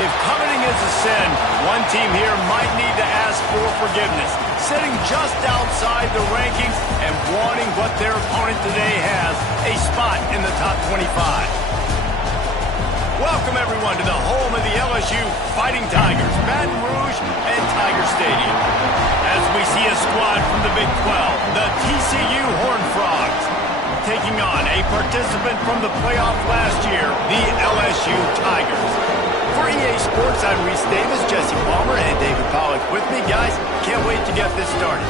If coveting is a sin, one team here might need to ask for forgiveness, sitting just outside the rankings and wanting what their opponent today has, a spot in the top 25. Welcome, everyone, to the home of the LSU Fighting Tigers, Baton Rouge and Tiger Stadium. As we see a squad from the Big 12, the TCU Horned Frogs, taking on a participant from the playoff last year, the LSU Tigers. For EA Sports, I'm Reese Davis, Jesse Palmer, and David Pollack with me. Guys, can't wait to get this started.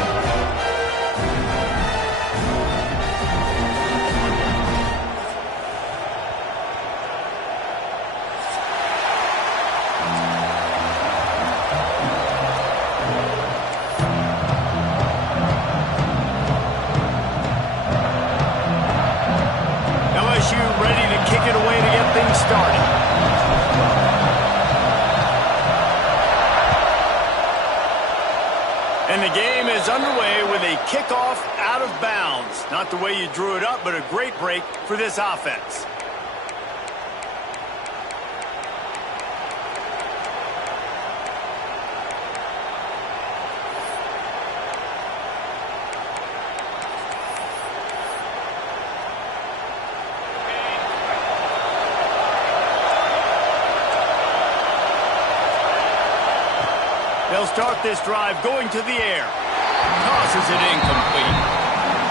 LSU ready to kick it away to get things started. And the game is underway with a kickoff out of bounds. Not the way you drew it up, but a great break for this offense. They'll start this drive going to the air. Tosses it incomplete.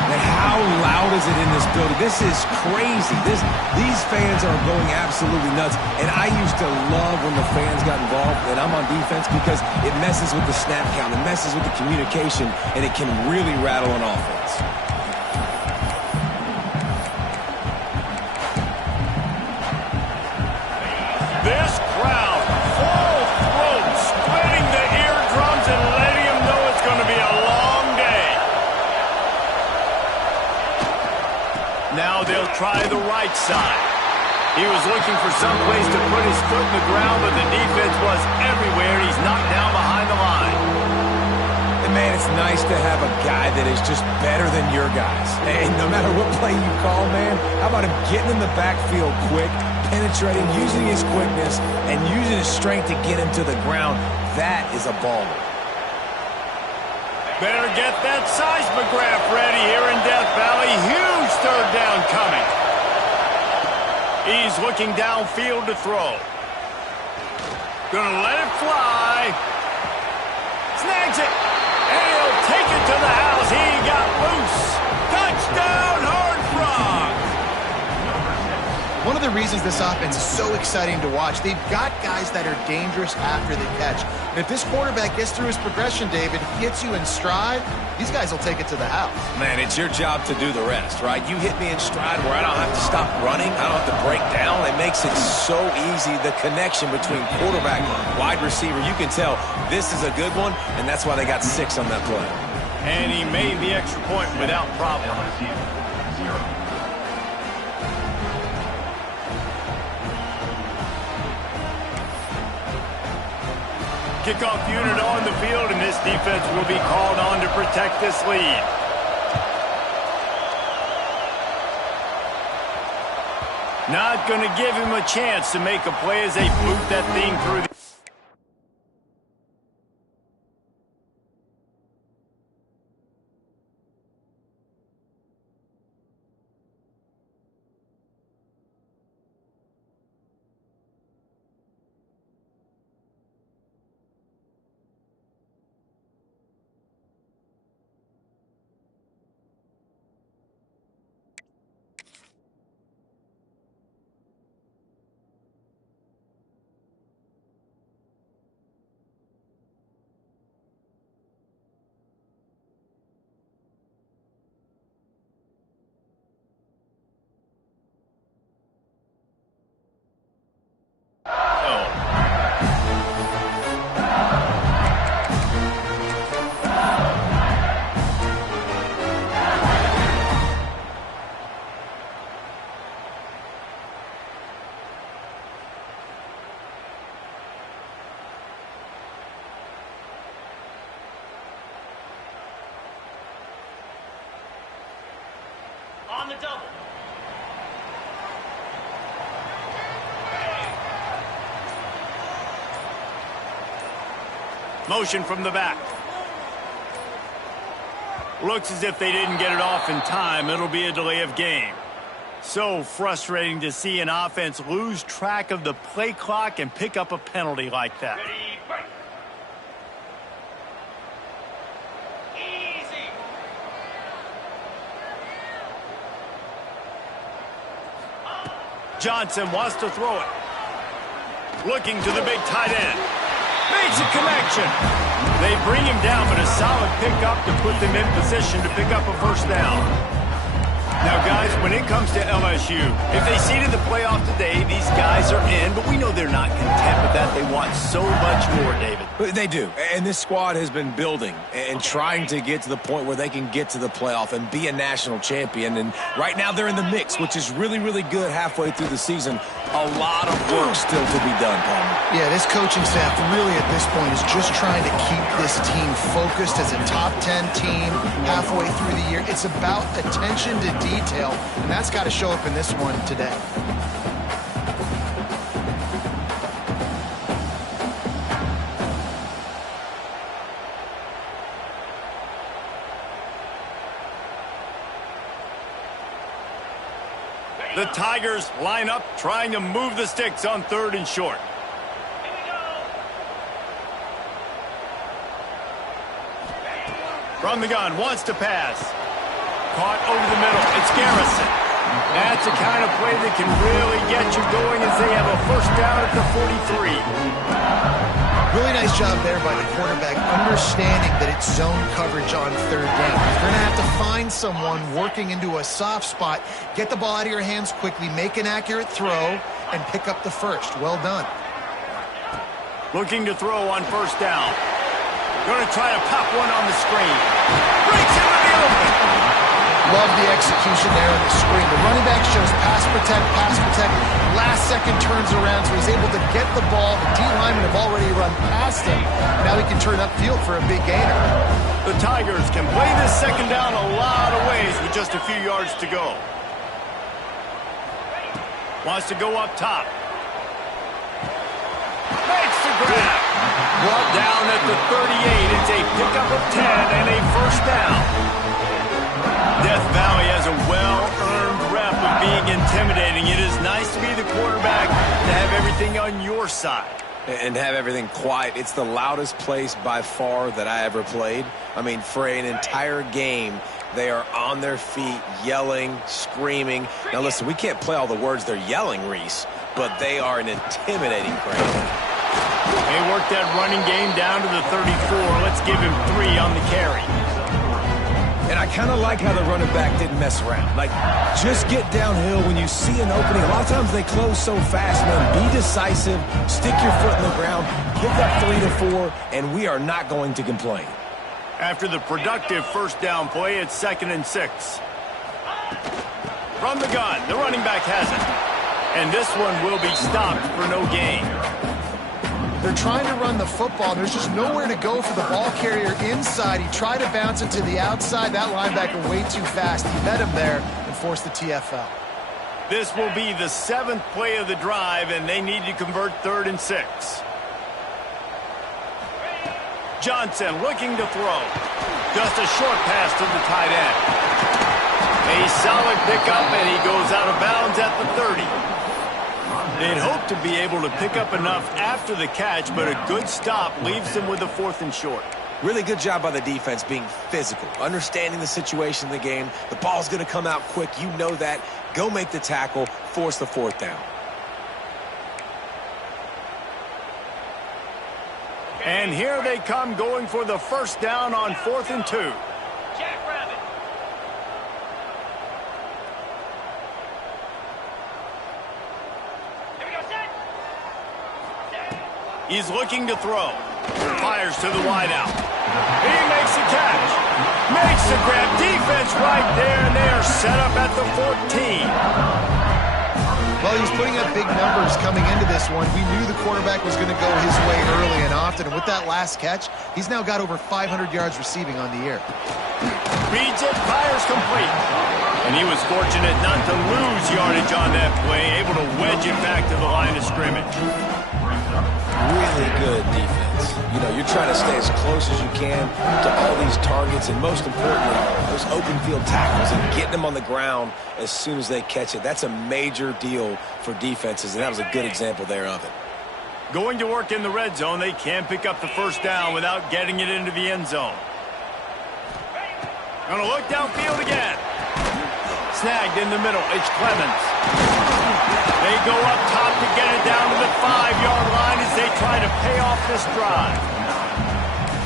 And how loud is it in this building? This is crazy. These fans are going absolutely nuts. And I used to love when the fans got involved, and I'm on defense, because it messes with the snap count, it messes with the communication, and it can really rattle an offense. This crowd, full throat, splitting the eardrums and letting them know it's going to be a long day. Now they'll try the right side. He was looking for some place to put his foot in the ground, but the defense was everywhere. He's knocked down behind the line. And man, it's nice to have a guy that is just better than your guys. And no matter what play you call, man, how about him getting in the backfield quick, penetrating, using his quickness, and using his strength to get him to the ground? That is a baller. Better get that seismograph ready here in Death Valley. Huge third down coming. He's looking downfield to throw. Gonna let it fly. Snags it. And he'll take it to the house. He got loose. Touchdown, Horned Frogs. One of the reasons this offense is so exciting to watch, they've got guys that are dangerous after the catch. And if this quarterback gets through his progression, David, hits you in stride, these guys will take it to the house. Man, it's your job to do the rest, right? You hit me in stride where I don't have to stop running, I don't have to break down. It makes it so easy, the connection between quarterback and wide receiver. You can tell this is a good one, and that's why they got 6 on that play. And he made the extra point without problem. Kickoff unit on the field, and this defense will be called on to protect this lead. Not going to give him a chance to make a play as they boot that thing through the... On the double. Motion from the back. Looks as if they didn't get it off in time. It'll be a delay of game. So frustrating to see an offense lose track of the play clock and pick up a penalty like that. Johnson wants to throw it. Looking to the big tight end. Makes a connection. They bring him down, but a solid pickup to put them in position to pick up a first down. Now, guys, when it comes to LSU, if they seeded the playoff today, these guys are in, but we know they're not content with that. They want so much more, David. They do, and this squad has been building and trying to get to the point where they can get to the playoff and be a national champion, and right now they're in the mix, which is really, really good halfway through the season. A lot of work still to be done, Palmer. Yeah, this coaching staff really at this point is just trying to keep this team focused as a top 10 team halfway through the year. It's about attention to detail, and that's got to show up in this one today. The Tigers line up, trying to move the sticks on 3rd and short. From the gun, wants to pass. Caught over the middle. It's Garrison. That's the kind of play that can really get you going as they have a first down at the 43. Really nice job there by the quarterback, understanding that it's zone coverage on 3rd down. You're going to have to find someone working into a soft spot, get the ball out of your hands quickly, make an accurate throw, and pick up the first. Well done. Looking to throw on 1st down. Going to try to pop one on the screen. Breaks into the open. Love the execution there on the screen. The running back shows pass protect. Last second turns around, so he's able to get the ball. The D linemen have already run past him. Now he can turn upfield for a big gainer. The Tigers can play this 2nd down a lot of ways with just a few yards to go. Wants to go up top. Makes the grab. Brought down at the 38. It's a pickup of 10 and a first down. Death Valley has a well-earned rep of being intimidating. It is nice to be the quarterback, to have everything on your side. And have everything quiet. It's the loudest place by far that I ever played. I mean, for an entire game, they are on their feet, yelling, screaming. Now, listen, we can't play all the words they're yelling, Reese, but they are an intimidating crowd. They work that running game down to the 34. Let's give him 3 on the carry. And I kind of like how the running back didn't mess around. Like, just get downhill when you see an opening. A lot of times they close so fast, man. Be decisive, stick your foot in the ground, pick up 3 to 4, and we are not going to complain. After the productive first down play, it's 2nd and 6. From the gun, the running back has it. And this one will be stopped for no gain. They're trying to run the football. There's just nowhere to go for the ball carrier inside. He tried to bounce it to the outside. That linebacker way too fast. He met him there and forced the TFL. This will be the 7th play of the drive, and they need to convert 3rd and 6. Johnson looking to throw. Just a short pass to the tight end. A solid pickup, and he goes out of bounds at the 30. They'd hope to be able to pick up enough after the catch, but a good stop leaves them with a 4th and short. Really good job by the defense being physical, understanding the situation in the game. The ball's going to come out quick. You know that. Go make the tackle, force the 4th down. And here they come going for the first down on 4th and 2. He's looking to throw. Fires to the wideout. He makes the catch. Makes the grab. Defense right there, and they are set up at the 14. Well, he was putting up big numbers coming into this one. We knew the quarterback was going to go his way early and often. And with that last catch, he's now got over 500 yards receiving on the year. Reads it, fires complete. And he was fortunate not to lose yardage on that play, able to wedge it back to the line of scrimmage. really good defense. You know, you're trying to stay as close as you can to all these targets, and most importantly, those open field tackles and getting them on the ground as soon as they catch it. That's a major deal for defenses, and that was a good example there of it. Going to work in the red zone, they can't pick up the first down without getting it into the end zone. Gonna look downfield again. Snagged in the middle. It's Clemens. They go up top to get it down to the 5-yard line as they try to pay off this drive.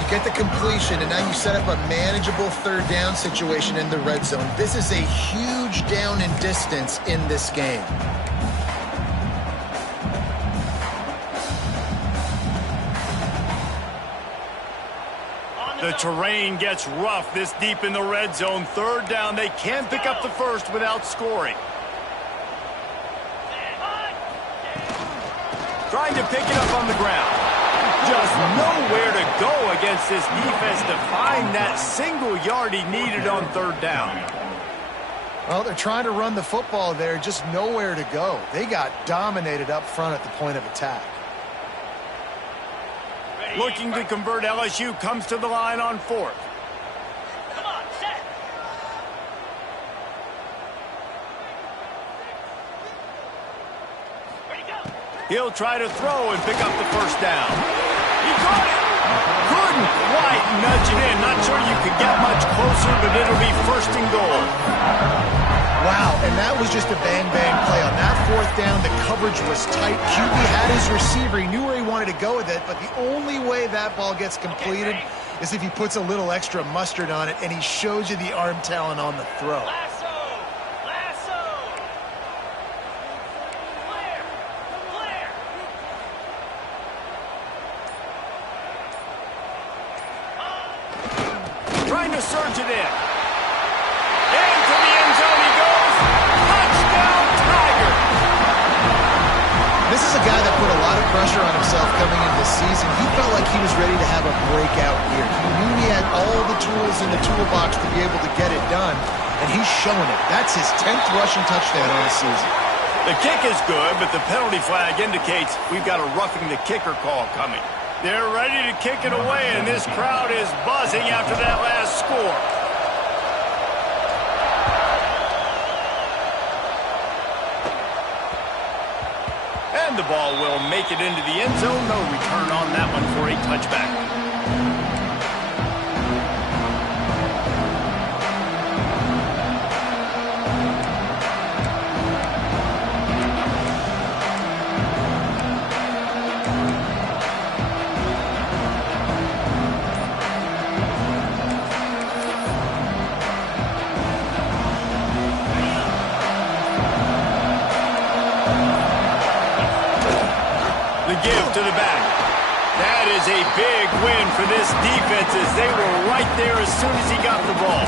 You get the completion, and now you set up a manageable third down situation in the red zone. This is a huge down in distance in this game. The terrain gets rough this deep in the red zone. Third down, they can't pick up the first without scoring. Trying to pick it up on the ground. Just nowhere to go against this defense to find that single yard he needed on third down. Well, they're trying to run the football there, just nowhere to go. They got dominated up front at the point of attack. Looking to convert, LSU comes to the line on fourth. Come on, set. Ready, go. He'll try to throw and pick up the first down. He caught it. Couldn't quite nudge it in. Not sure you could get much closer, but it'll be first and goal. Wow, and that was just a bang-bang play. On that fourth down, the coverage was tight. QB had his receiver. He knew where he wanted to go with it, but the only way that ball gets completed is if he puts a little extra mustard on it, and he shows you the arm talent on the throw. Lasso. Lasso. Clear. Clear. Trying to surge it in. Into the end zone he goes. Touchdown, Tiger. This is a guy that put a lot of pressure on himself coming into the season. He felt like he was ready to have a breakout year. He knew he had all the tools in the toolbox to be able to get it done, and he's showing it. That's his 10th rushing touchdown on the season. The kick is good, but the penalty flag indicates we've got a roughing the kicker call coming. They're ready to kick it away, and this crowd is buzzing after that last score. And the ball will make it into the end zone. No return on that one for a touchback. Give to the back. That is a big win for this defense as they were right there as soon as he got the ball.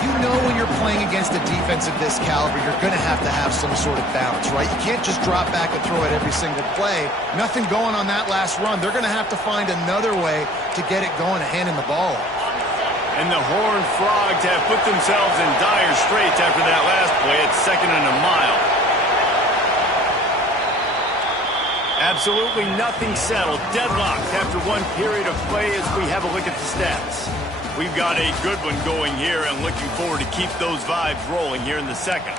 You know when you're playing against a defense of this caliber, you're going to have some sort of balance, right? You can't just drop back and throw it every single play. Nothing going on that last run. They're going to have to find another way to get it going and handing the ball off. And the Horned Frogs have put themselves in dire straits after that last play at 2nd and a mile. Absolutely nothing settled. Deadlocked after one period of play as we have a look at the stats. We've got a good one going here and looking forward to keep those vibes rolling here in the second.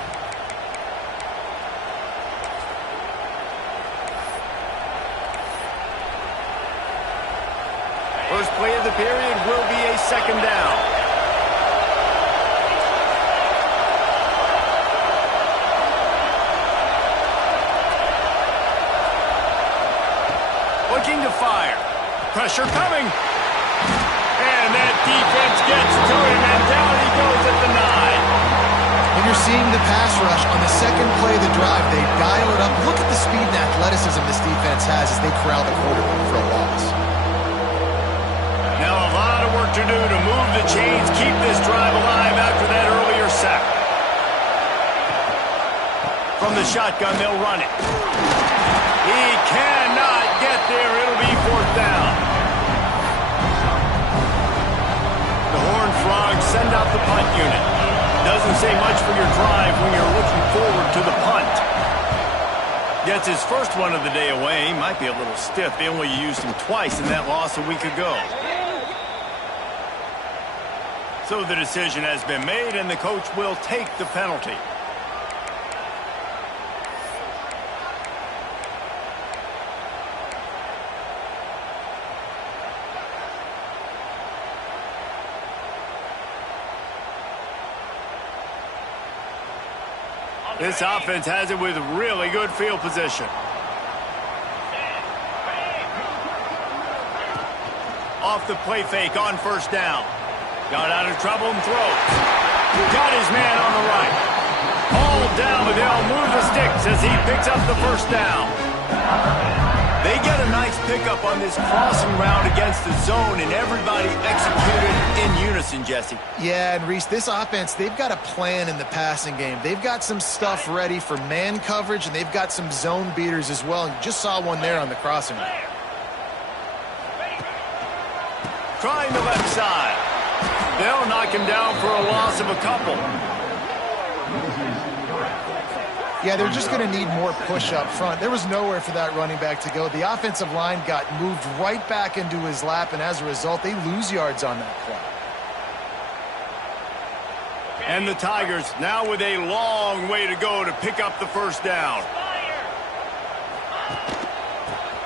First play of the period will be a second down. Looking to fire. Pressure coming. And that defense gets to him, and down he goes at the 9. And you're seeing the pass rush on the second play of the drive. They dial it up. Look at the speed and athleticism this defense has as they corral the quarterback for a loss. Now a lot of work to do to move the chains, keep this drive alive after that earlier sack. From the shotgun, they'll run it. He cannot get there. It'll be fourth down. The Horned Frogs send out the punt unit. Doesn't say much for your drive when you're looking forward to the punt. Gets his first one of the day away. He might be a little stiff. They only used him twice in that loss a week ago. So the decision has been made, and the coach will take the penalty. This offense has it with really good field position. Off the play fake on first down. Got out of trouble and throws. Got his man on the right. Hauled down, but they'll move the sticks as he picks up the first down. They get a nice pickup on this crossing route against the zone, and everybody executed in unison, Jesse. Yeah, and Reese, this offense, they've got a plan in the passing game. They've got some stuff ready for man coverage, and they've got some zone beaters as well. And you just saw one there on the crossing route. Trying the left side. They'll knock him down for a loss of a couple. Yeah, they're just going to need more push up front. There was nowhere for that running back to go. The offensive line got moved right back into his lap, and as a result, they lose yards on that play. And the Tigers now with a long way to go to pick up the first down.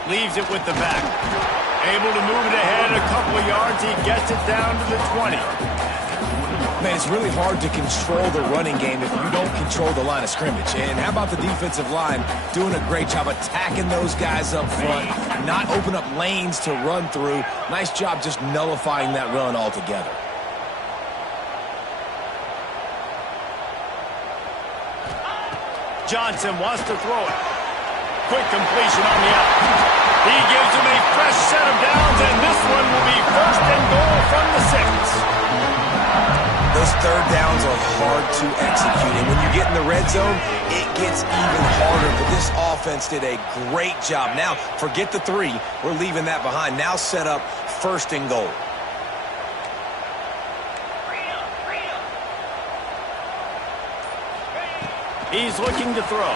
Leaves it with the back. Able to move it ahead a couple of yards. He gets it down to the 20. Man, it's really hard to control the running game if you don't control the line of scrimmage. And how about the defensive line doing a great job attacking those guys up front, not open up lanes to run through. Nice job just nullifying that run altogether. Johnson wants to throw it. Quick completion on the out. He gives him a fresh set of downs, and this one will be first and goal from the 6. Those third downs are hard to execute, and when you get in the red zone, it gets even harder. But this offense did a great job. Now, forget the 3. We're leaving that behind. Now set up first and goal. He's looking to throw.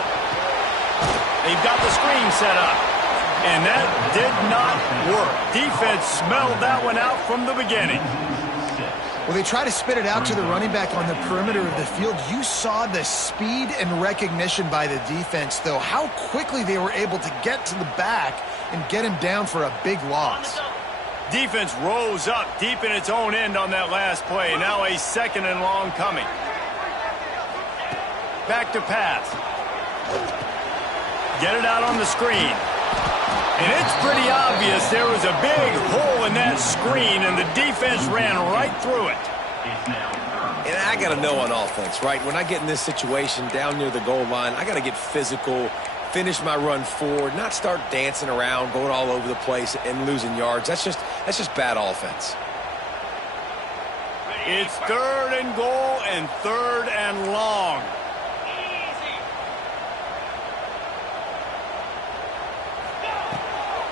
They've got the screen set up, and that did not work. Defense smelled that one out from the beginning. Well, they try to spit it out to the running back on the perimeter of the field. You saw the speed and recognition by the defense, though, how quickly they were able to get to the back and get him down for a big loss. Defense rose up deep in its own end on that last play. Now a second and long coming. Back to pass. Get it out on the screen. And it's pretty obvious there was a big hole in that screen, and the defense ran right through it. And I got to know on offense, right? When I get in this situation down near the goal line, I got to get physical, finish my run forward, not start dancing around, going all over the place and losing yards. That's just bad offense. It's third and goal and third and long.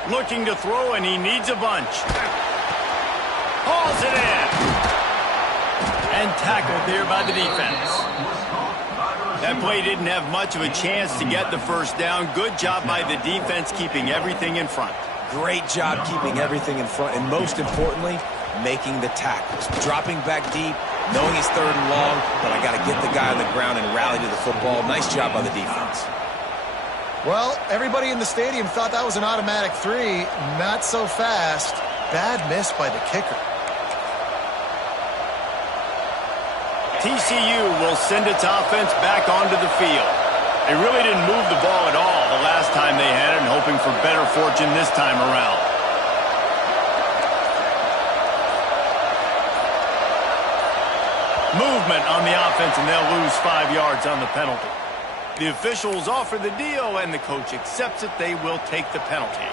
Looking to throw, and he needs a bunch. Hauls it in. And tackled there by the defense. That play didn't have much of a chance to get the first down. Good job by the defense keeping everything in front. Great job keeping everything in front, and most importantly, making the tackles. Dropping back deep, knowing it's third and long, but I got to get the guy on the ground and rally to the football. Nice job by the defense. Well, everybody in the stadium thought that was an automatic 3. Not so fast. Bad miss by the kicker. TCU will send its offense back onto the field. They really didn't move the ball at all the last time they had it, and hoping for better fortune this time around. Movement on the offense, and they'll lose 5 yards on the penalty. The officials offer the deal, and the coach accepts it. They will take the penalty.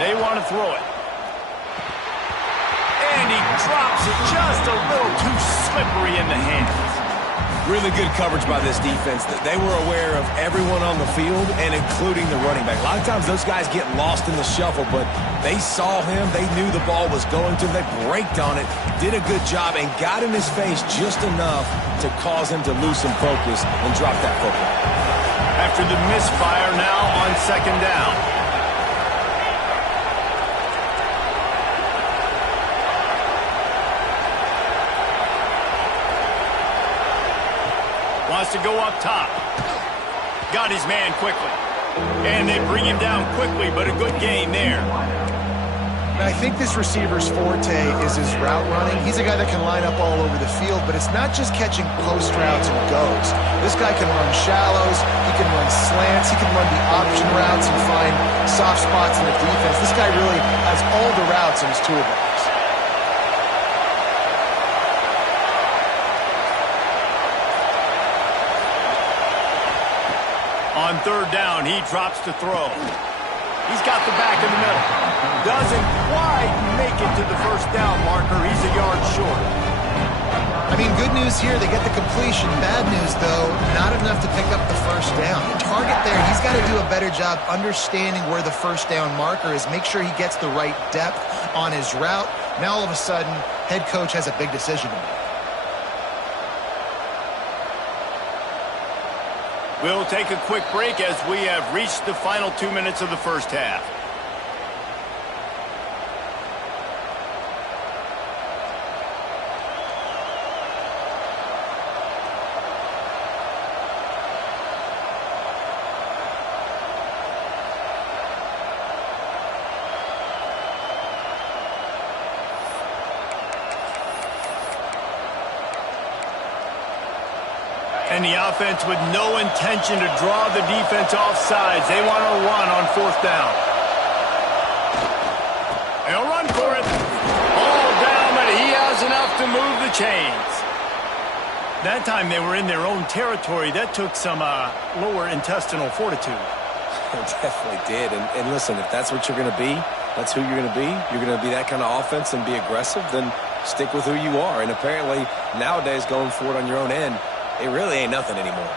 They want to throw it. And he drops it just a little too slippery in the hands. Really good coverage by this defense. They were aware of everyone on the field and including the running back. A lot of times those guys get lost in the shuffle, but they saw him. They knew the ball was going to. They braked on it, did a good job, and got in his face just enough to cause him to lose some focus and drop that football. After the misfire, now on second down. Wants to go up top. Got his man quickly. And they bring him down quickly, but a good gain there. I think this receiver's forte is his route running. He's a guy that can line up all over the field, but it's not just catching post routes and goes. This guy can run shallows, he can run slants, he can run the option routes and find soft spots in the defense. This guy really has all the routes in his toolbox. On third down, he drops to throw. He's got the back in the middle. Doesn't quite make it to the first down marker. He's a yard short. I mean, good news here, they get the completion. Bad news, though, not enough to pick up the first down. The target there, he's got to do a better job understanding where the first down marker is, make sure he gets the right depth on his route. Now, all of a sudden, head coach has a big decision to make. We'll take a quick break as we have reached the final 2 minutes of the first half. And the offense with no intention to draw the defense off sides. They want to run on fourth down. They'll run for it. All down, but he has enough to move the chains. That time they were in their own territory. That took some lower intestinal fortitude. It definitely did. And listen, if that's what you're going to be, that's who you're going to be. You're going to be that kind of offense and be aggressive, then stick with who you are. And apparently nowadays going for it on your own end, it really ain't nothing anymore.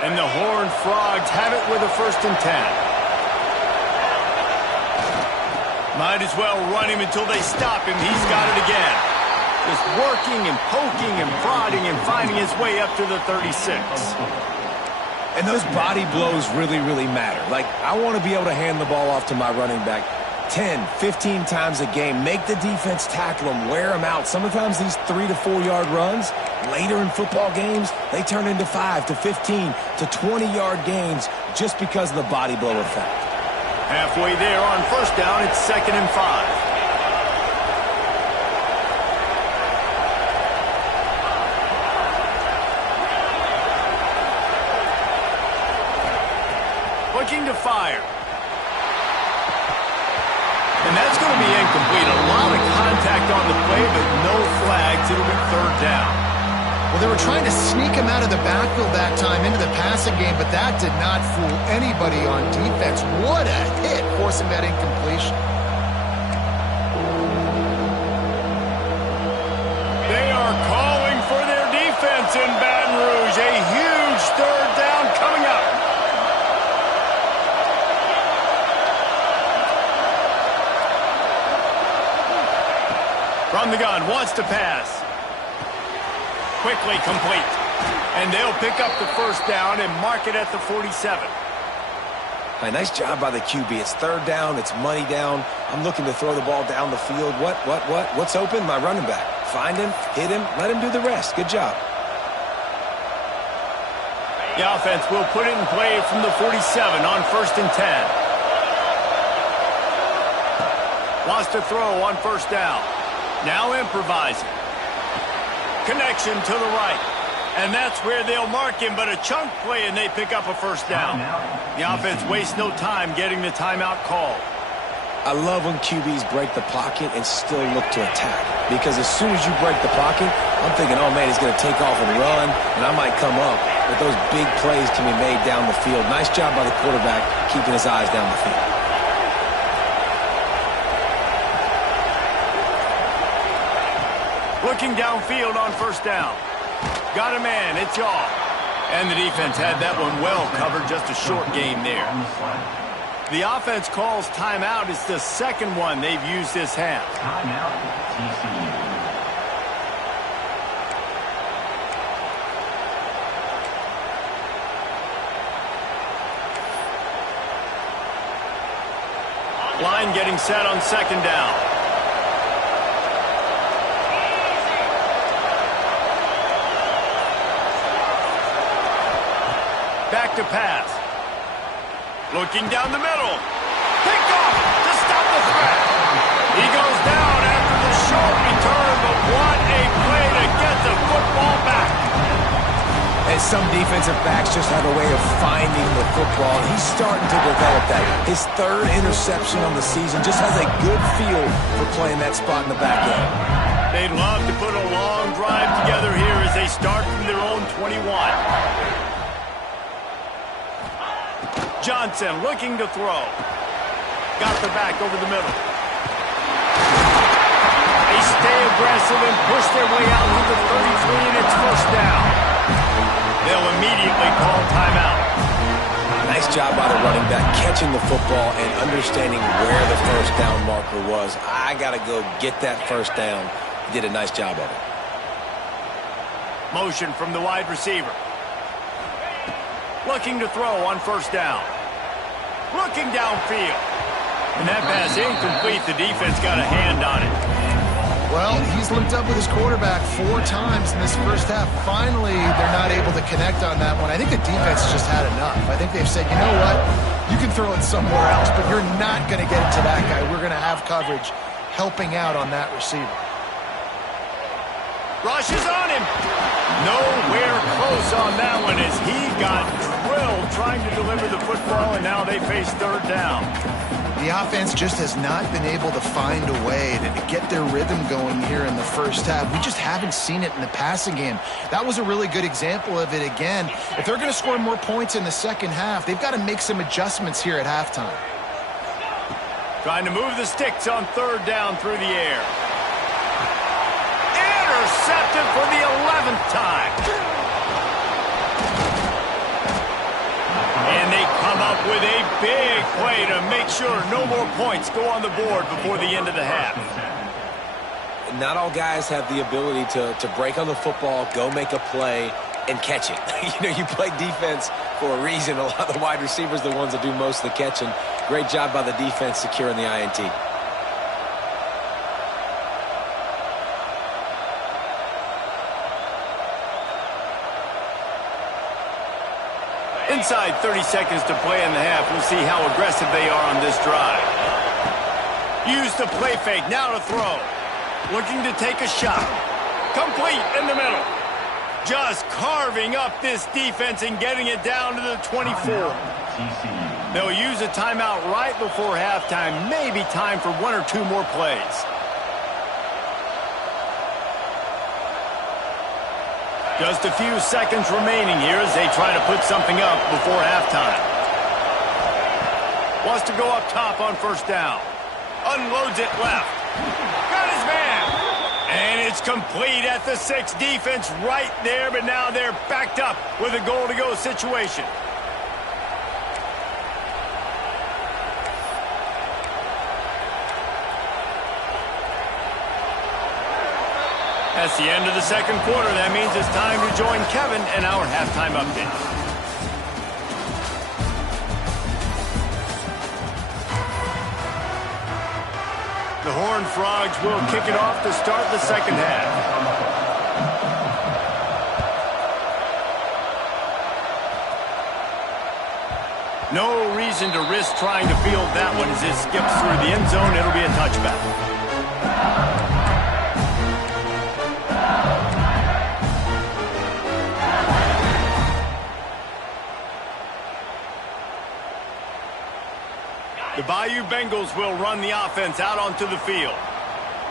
And the Horned Frogs have it with a 1st and 10. Might as well run him until they stop him. He's got it again. Just working and poking and prodding and finding his way up to the 36. And those body blows really, really matter. Like, I want to be able to hand the ball off to my running back 10, 15 times a game. Make the defense tackle them, wear them out. Sometimes these 3 to 4 yard runs, later in football games, they turn into 5 to 15 to 20 yard gains just because of the body blow effect. Halfway there on first down, it's 2nd and 5. Looking to fire. And that's going to be incomplete. A lot of contact on the play, but no flags. It'll be 3rd down. Well, they were trying to sneak him out of the backfield that time into the passing game, but that did not fool anybody on defense. What a hit, forcing that incompletion. They are calling for their defense in Baton Rouge. A huge 3rd down coming up. From the gun, wants to pass. Quickly complete. And they'll pick up the 1st down and mark it at the 47. Hey, nice job by the QB. It's 3rd down. It's money down. I'm looking to throw the ball down the field. What's open? My running back. Find him, hit him, let him do the rest. Good job. The offense will put it in play from the 47 on 1st and 10. Wants to throw on 1st down. Now improvising. Connection to the right. And that's where they'll mark him, but a chunk play and they pick up a 1st down. The offense wastes no time getting the timeout called. I love when QBs break the pocket and still look to attack. Because as soon as you break the pocket, I'm thinking, oh man, he's going to take off and run, and I might come up. But those big plays can be made down the field. Nice job by the quarterback keeping his eyes down the field. Looking downfield on first down. Got a man, it's off. And the defense had that one well covered, just a short gain there. The offense calls timeout. It's the second one they've used this half. Timeout, TCU. Line getting set on second down. Back to pass. Looking down the middle. Picked off to stop the threat. He goes down after the short return, but what a play to get the football back. And some defensive backs just have a way of finding the football. He's starting to develop that. His third interception on the season just has a good feel for playing that spot in the back end. They'd love to put a long drive together here as they start from their own 21. Johnson looking to throw. Got the back over the middle. They stay aggressive and push their way out to the 33, and it's first down. They'll immediately call timeout. Nice job by the running back catching the football and understanding where the first down marker was. I got to go get that first down. He did a nice job of it. Motion from the wide receiver. Looking to throw on first down. Looking downfield. And that pass incomplete. The defense got a hand on it. Well, he's linked up with his quarterback 4 times in this first half. Finally, they're not able to connect on that one. I think the defense just had enough. I think they've said, you know what? You can throw it somewhere else, but you're not going to get it to that guy. We're going to have coverage helping out on that receiver. Rush is on him. Nowhere close on that one as he got drilled trying to deliver the football, and now they face third down. The offense just has not been able to find a way to get their rhythm going here in the first half. We just haven't seen it in the passing game. That was a really good example of it again. If they're going to score more points in the second half, they've got to make some adjustments here at halftime. Trying to move the sticks on third down through the air. Intercepted for the 11th time. And they come up with a big play to make sure no more points go on the board before the end of the half. Not all guys have the ability to break on the football, go make a play, and catch it. You play defense for a reason. A lot of the wide receivers are the ones that do most of the catching. Great job by the defense securing the INT. Inside 30 seconds to play in the half. We'll see how aggressive they are on this drive. Use the play fake. Now to throw. Looking to take a shot. Complete in the middle. Just carving up this defense and getting it down to the 24. They'll use a timeout right before halftime. Maybe time for 1 or 2 more plays. Just a few seconds remaining here as they try to put something up before halftime. Wants to go up top on first down. Unloads it left. Got his man. And it's complete at the 6. Defense right there, but now they're backed up with a goal-to-go situation. That's the end of the second quarter. That means it's time to join Kevin and our halftime update. The Horned Frogs will kick it off to start the second half. No reason to risk trying to field that one as it skips through the end zone. It'll be a touchback. The Bayou Bengals will run the offense out onto the field.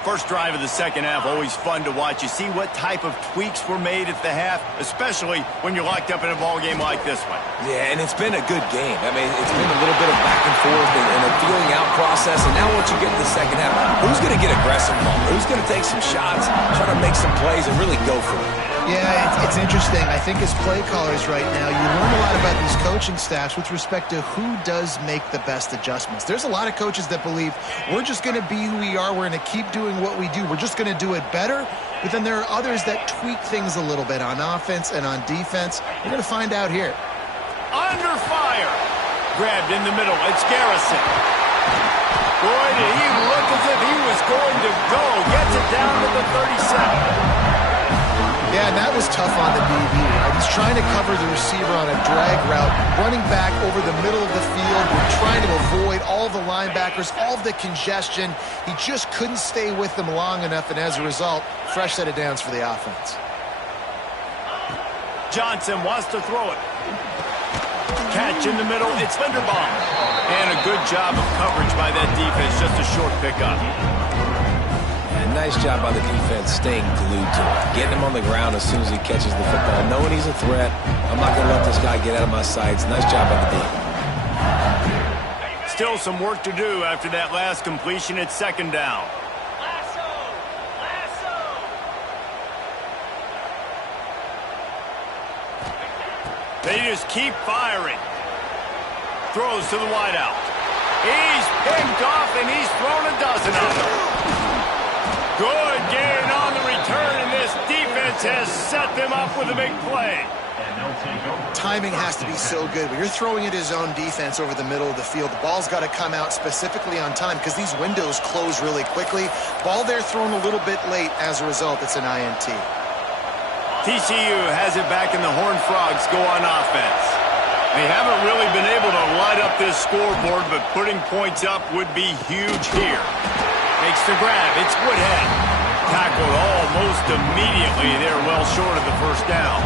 First drive of the second half, always fun to watch. You see what type of tweaks were made at the half, especially when you're locked up in a ball game like this one. Yeah, and it's been a good game. I mean, it's been a little bit of back and forth and a feeling out process. And now once you get in the second half, who's going to get aggressive, Paul? Who's going to take some shots, try to make some plays, and really go for it? Yeah, it's interesting. I think as play callers right now, you learn a lot about these coaching staffs with respect to who does make the best adjustments. There's a lot of coaches that believe we're just going to be who we are. We're going to keep doing what we do. We're just going to do it better. But then there are others that tweak things a little bit on offense and on defense. We're going to find out here. Under fire. Grabbed in the middle. It's Garrison. Boy, did he look as if he was going to go. Gets it down to the 37. Yeah, and that was tough on the DB. Right? He's trying to cover the receiver on a drag route, running back over the middle of the field. We're trying to avoid all the linebackers, all of the congestion. He just couldn't stay with them long enough, and as a result, fresh set of downs for the offense. Johnson wants to throw it. Catch in the middle. It's Linderbaum. And a good job of coverage by that defense. Just a short pickup. Nice job by the defense staying glued to it. Getting him on the ground as soon as he catches the football. Knowing he's a threat. I'm not going to let this guy get out of my sights. Nice job by the D. Still some work to do after that last completion at second down. Lasso! Lasso! They just keep firing. Throws to the wideout. He's picked off and he's thrown a dozen of them. Good gain on the return, and this defense has set them up with a big play. And they'll take over. Timing has to be so good. When you're throwing at his own defense over the middle of the field, the ball's got to come out specifically on time because these windows close really quickly. Ball there thrown a little bit late. As a result, it's an INT. TCU has it back, and the Horned Frogs go on offense. They haven't really been able to light up this scoreboard, but putting points up would be huge here. Makes the grab. It's Woodhead. Tackled almost immediately. They're well short of the first down.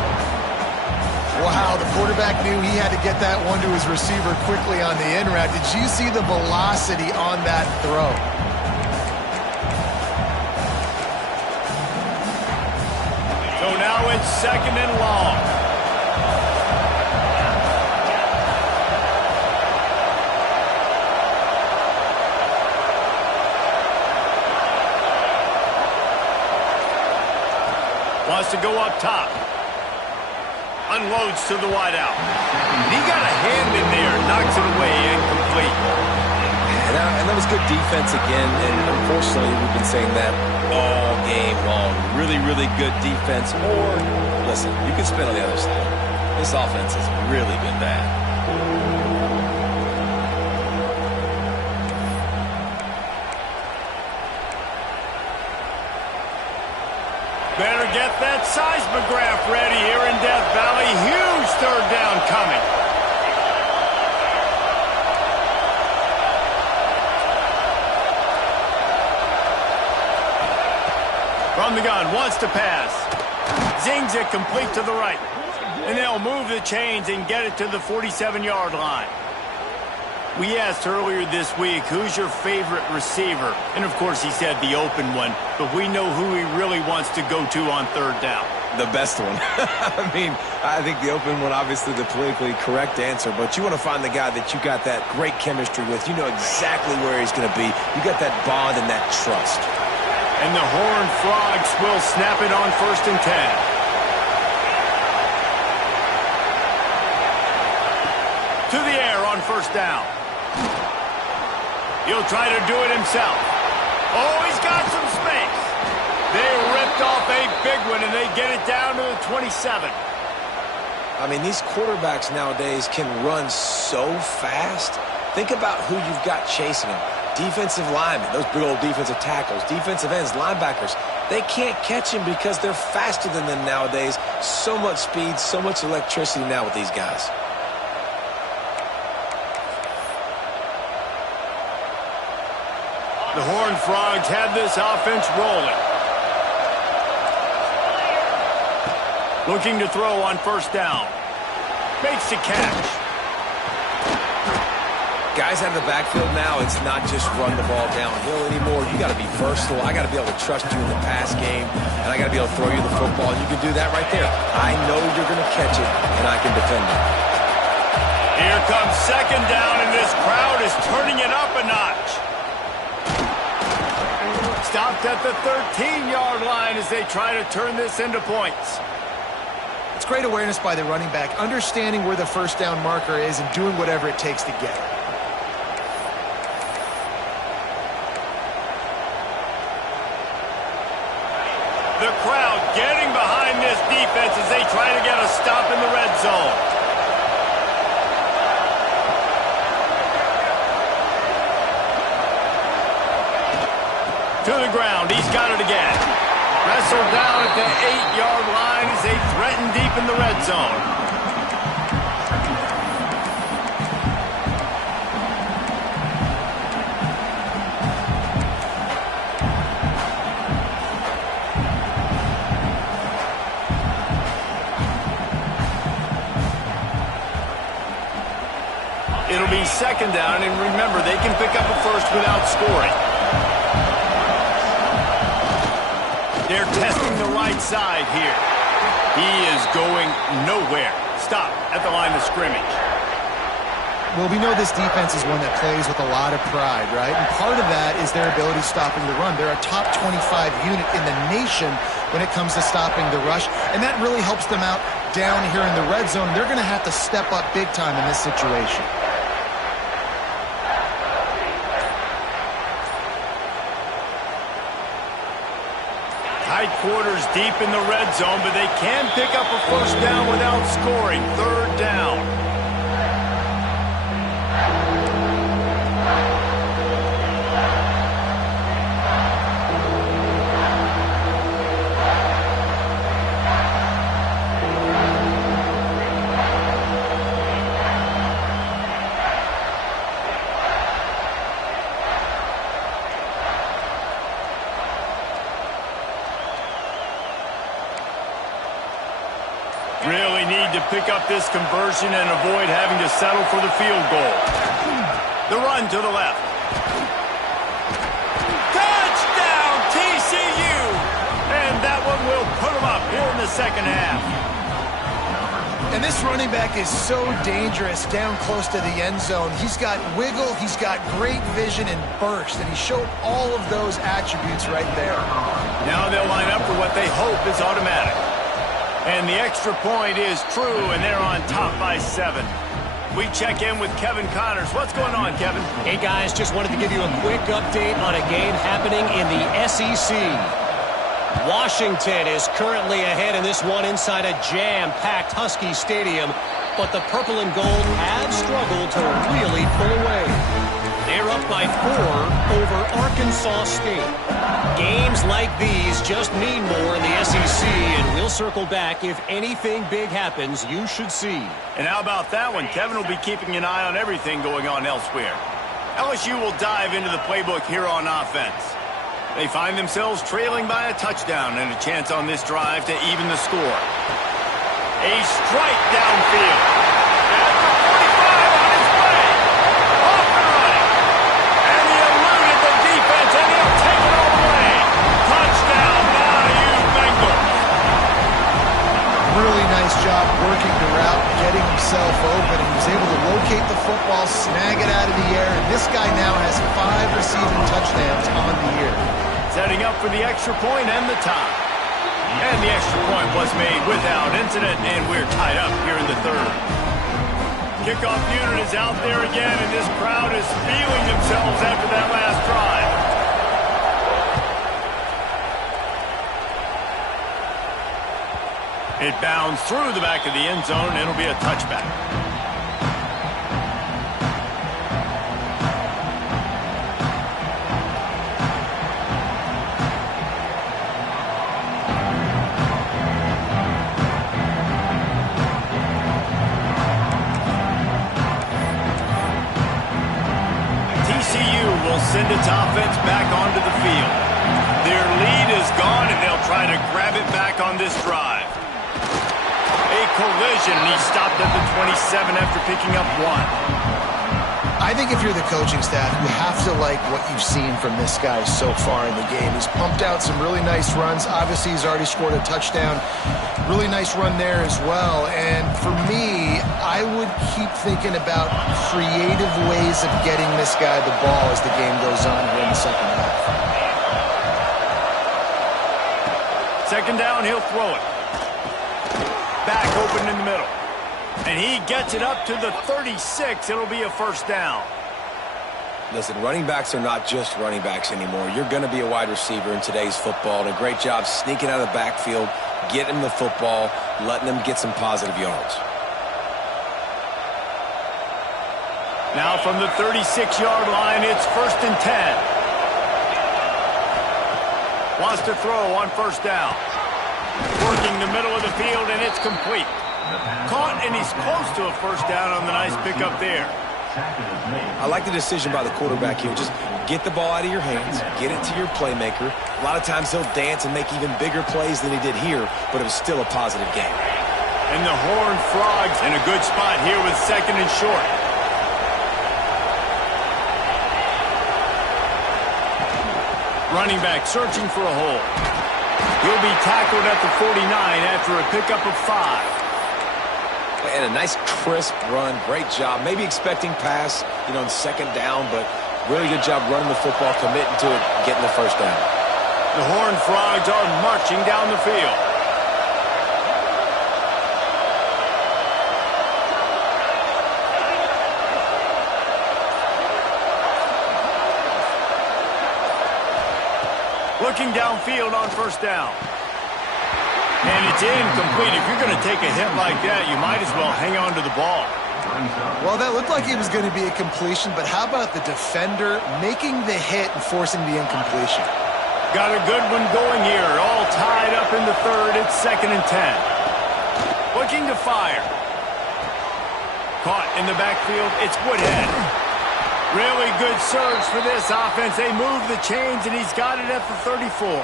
Wow, the quarterback knew he had to get that one to his receiver quickly on the in route. Did you see the velocity on that throw? So now it's second and long. Wants to go up top. Unloads to the wideout. He got a hand in there. Knocks it away. Incomplete. And that was good defense again. And unfortunately, we've been saying that all game long. Really, really good defense. Or, listen, you can spin on the other side. This offense has really been bad. Better get that seismograph ready here in Death Valley. Huge third down coming. From the gun, wants to pass. Zings it complete to the right. And they'll move the chains and get it to the 47-yard line. We asked earlier this week, who's your favorite receiver? And, of course, he said the open one. But we know who he really wants to go to on third down. The best one. I mean, I think the open one, obviously the politically correct answer. But you want to find the guy that you got that great chemistry with. You know exactly where he's going to be. You got that bond and that trust. And the Horned Frogs will snap it on 1st and 10. To the air on 1st down. He'll try to do it himself. Oh, he's got some space. They ripped off a big one, and they get it down to the 27. I mean, these quarterbacks nowadays can run so fast. Think about who you've got chasing them. Defensive linemen, those big old defensive tackles, defensive ends, linebackers. They can't catch him because they're faster than them nowadays. So much speed, so much electricity now with these guys. The Horned Frogs have this offense rolling. Looking to throw on 1st down. Makes the catch. guys out of the backfield now, it's not just run the ball downhill anymore. You got to be versatile. I got to be able to trust you in the pass game, and I got to be able to throw you the football, and you can do that right there. I know you're going to catch it, and I can defend it. Here comes second down, and this crowd is turning it up a notch. Stopped at the 13-yard line as they try to turn this into points. It's great awareness by the running back, understanding where the first down marker is and doing whatever it takes to get it. The crowd getting behind this defense as they try to get a stop in the red zone. To the ground, he's got it again. Wrestled down at the 8-yard line as they threaten deep in the red zone. It'll be second down, and remember, they can pick up a first without scoring. They're testing the right side here. He is going nowhere. Stop at the line of scrimmage. Well, we know this defense is one that plays with a lot of pride, right? And part of that is their ability stopping the run. They're a top 25 unit in the nation when it comes to stopping the rush, and that really helps them out down here in the red zone. They're going to have to step up big time in this situation. Tight quarters deep in the red zone, but they can pick up a first down without scoring. Third down. Really need to pick up this conversion and avoid having to settle for the field goal. The run to the left. Touchdown, TCU! And that one will put them up here in the second half. And this running back is so dangerous down close to the end zone. He's got wiggle, he's got great vision and burst, and he showed all of those attributes right there. Now they'll line up for what they hope is automatic. And the extra point is true, and they're on top by 7. We check in with Kevin Connors. What's going on, Kevin? Hey, guys, just wanted to give you a quick update on a game happening in the SEC. Washington is currently ahead in this one inside a jam-packed Husky Stadium, but the purple and gold have struggled to really pull away. They're up by 4 over Arkansas State. Games like these just mean more in the SEC, and we'll circle back if anything big happens you should see. And how about that one? Kevin will be keeping an eye on everything going on elsewhere. LSU will dive into the playbook here on offense. They find themselves trailing by a touchdown and a chance on this drive to even the score. A strike downfield. At the 45 on his way. Off and running. And he eluded the defense, and he'll take it all the way. Touchdown, Bayou Bengals. Really nice job working the route, getting himself open, and he was able to locate the football, snag it out of the air, and this guy now has 5 receiving touchdowns on the year. Setting up for the extra point and the tie. And the extra point was made without incident, and we're tied up here in the third. Kickoff unit is out there again, and this crowd is feeling themselves after that last drive. It bounds through the back of the end zone, and it'll be a touchback. TCU will send its offense back onto the field. Their lead is gone, and they'll try to grab it back on this drive. A collision, and he stopped at the 27 after picking up 1. I think if you're the coaching staff, you have to like what you've seen from this guy so far in the game. He's pumped out some really nice runs. Obviously, he's already scored a touchdown. Really nice run there as well. And for me, I would keep thinking about creative ways of getting this guy the ball as the game goes on here in the second half. Second down, he'll throw it. Back open in the middle. And he gets it up to the 36. It'll be a first down. Listen, running backs are not just running backs anymore. You're going to be a wide receiver in today's football. And a great job sneaking out of the backfield, getting the football, letting them get some positive yards. Now from the 36-yard line, it's 1st and 10. Wants to throw on first down. Working the middle of the field, and it's complete. Caught, and he's close to a first down on the nice pickup there. I like the decision by the quarterback here. Just get the ball out of your hands, get it to your playmaker. A lot of times he'll dance and make even bigger plays than he did here, but it was still a positive game. And the Horned Frogs in a good spot here with 2nd and short. Running back searching for a hole. He'll be tackled at the 49 after a pickup of 5. And a nice crisp run. Great job. Maybe expecting pass, in second down, but really good job running the football, committing to it, getting the first down. The Horned Frogs are marching down the field. Looking downfield on first down. And it's incomplete. If you're going to take a hit like that, you might as well hang on to the ball. Well, that looked like it was going to be a completion, but how about the defender making the hit and forcing the incompletion? Got a good one going here. All tied up in the 3rd. It's 2nd and 10. Looking to fire. Caught in the backfield. It's Woodhead. Really good surge for this offense. They move the chains, and he's got it at the 34.